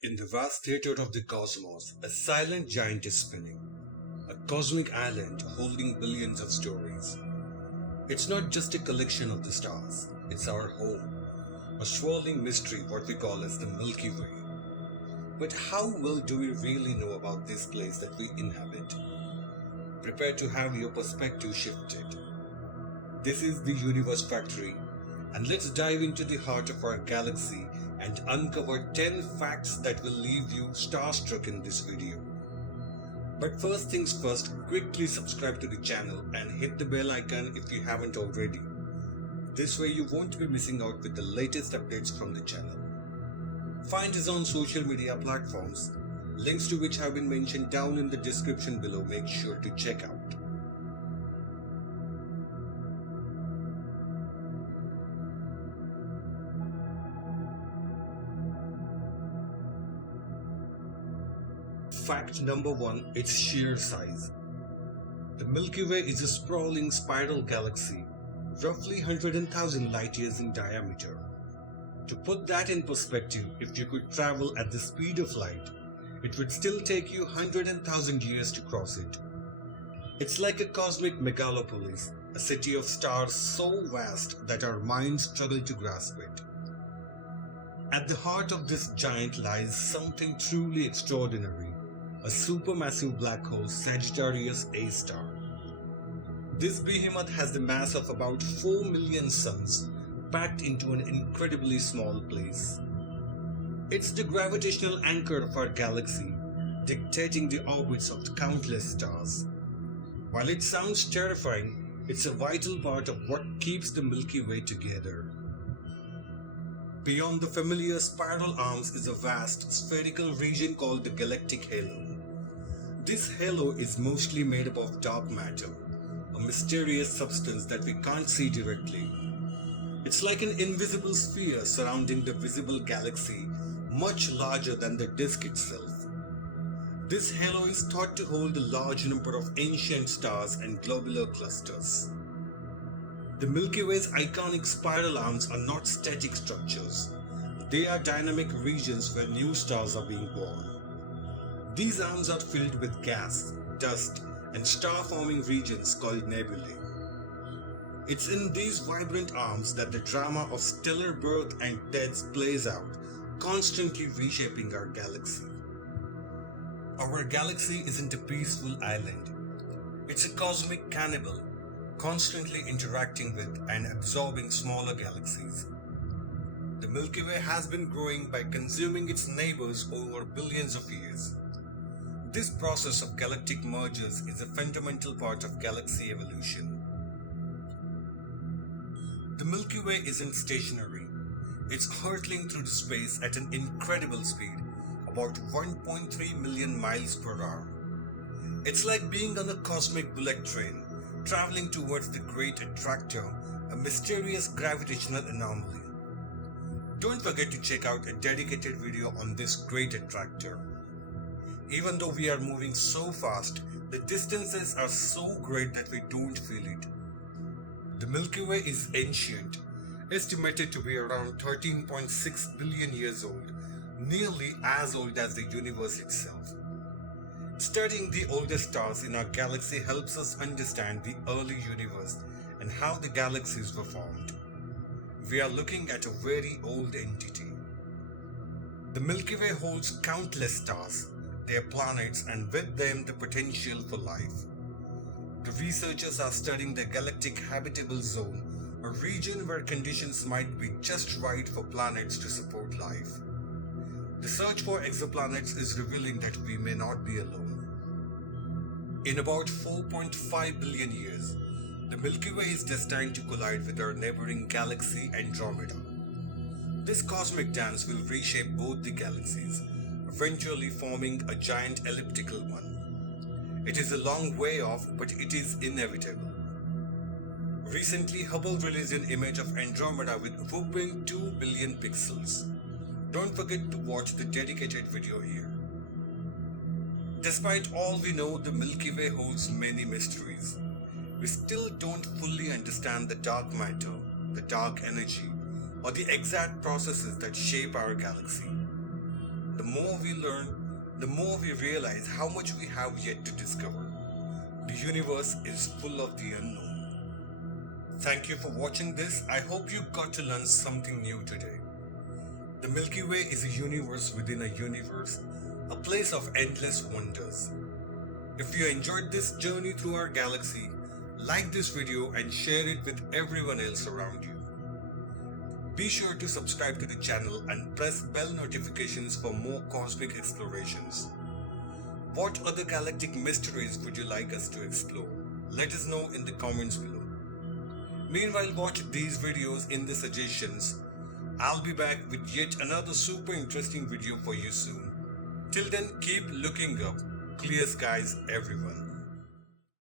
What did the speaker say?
In the vast theater of the cosmos, a silent giant is spinning, a cosmic island holding billions of stories. It's not just a collection of the stars, it's our home, a swirling mystery what we call as the Milky Way. But how well do we really know about this place that we inhabit? Prepare to have your perspective shifted. This is the Universe Factory, and let's dive into the heart of our galaxy and uncover 10 facts that will leave you starstruck in this video. But first things first, quickly subscribe to the channel and hit the bell icon if you haven't already. This way you won't be missing out with the latest updates from the channel. Find us on social media platforms, links to which have been mentioned down in the description below. Make sure to check out. Fact number 1, its sheer size. The Milky Way is a sprawling spiral galaxy, roughly 100,000 light years in diameter. To put that in perspective, if you could travel at the speed of light, it would still take you 100,000 years to cross it. It's like a cosmic megalopolis, a city of stars so vast that our minds struggle to grasp it. At the heart of this giant lies something truly extraordinary. A supermassive black hole, Sagittarius A star. This behemoth has the mass of about 4 million suns, packed into an incredibly small place. It's the gravitational anchor of our galaxy, dictating the orbits of countless stars. While it sounds terrifying, it's a vital part of what keeps the Milky Way together. Beyond the familiar spiral arms is a vast, spherical region called the galactic halo. This halo is mostly made up of dark matter, a mysterious substance that we can't see directly. It's like an invisible sphere surrounding the visible galaxy, much larger than the disk itself. This halo is thought to hold a large number of ancient stars and globular clusters. The Milky Way's iconic spiral arms are not static structures. They are dynamic regions where new stars are being born. These arms are filled with gas, dust, and star-forming regions called nebulae. It's in these vibrant arms that the drama of stellar birth and deaths plays out, constantly reshaping our galaxy. Our galaxy isn't a peaceful island. It's a cosmic cannibal, constantly interacting with and absorbing smaller galaxies. The Milky Way has been growing by consuming its neighbors over billions of years. This process of galactic mergers is a fundamental part of galaxy evolution. The Milky Way isn't stationary. It's hurtling through space at an incredible speed, about 1.3 million miles per hour. It's like being on a cosmic bullet train, traveling towards the Great Attractor, a mysterious gravitational anomaly. Don't forget to check out a dedicated video on this Great Attractor. Even though we are moving so fast, the distances are so great that we don't feel it. The Milky Way is ancient, estimated to be around 13.6 billion years old, nearly as old as the universe itself. Studying the oldest stars in our galaxy helps us understand the early universe and how the galaxies were formed. We are looking at a very old entity. The Milky Way holds countless stars, their planets, and with them the potential for life. The researchers are studying the galactic habitable zone, a region where conditions might be just right for planets to support life. The search for exoplanets is revealing that we may not be alone. In about 4.5 billion years, the Milky Way is destined to collide with our neighboring galaxy Andromeda. This cosmic dance will reshape both the galaxies, eventually forming a giant elliptical one. It is a long way off, but it is inevitable. Recently, Hubble released an image of Andromeda with a whopping 2 billion pixels. Don't forget to watch the dedicated video here. Despite all we know, the Milky Way holds many mysteries. We still don't fully understand the dark matter, the dark energy, or the exact processes that shape our galaxy. The more we learn, the more we realize how much we have yet to discover. The universe is full of the unknown. Thank you for watching this. I hope you got to learn something new today. The Milky Way is a universe within a universe, a place of endless wonders. If you enjoyed this journey through our galaxy, like this video and share it with everyone else around you. Be sure to subscribe to the channel and press bell notifications for more cosmic explorations. What other galactic mysteries would you like us to explore? Let us know in the comments below. Meanwhile, watch these videos in the suggestions. I'll be back with yet another super interesting video for you soon. Till then, keep looking up. Clear skies, everyone.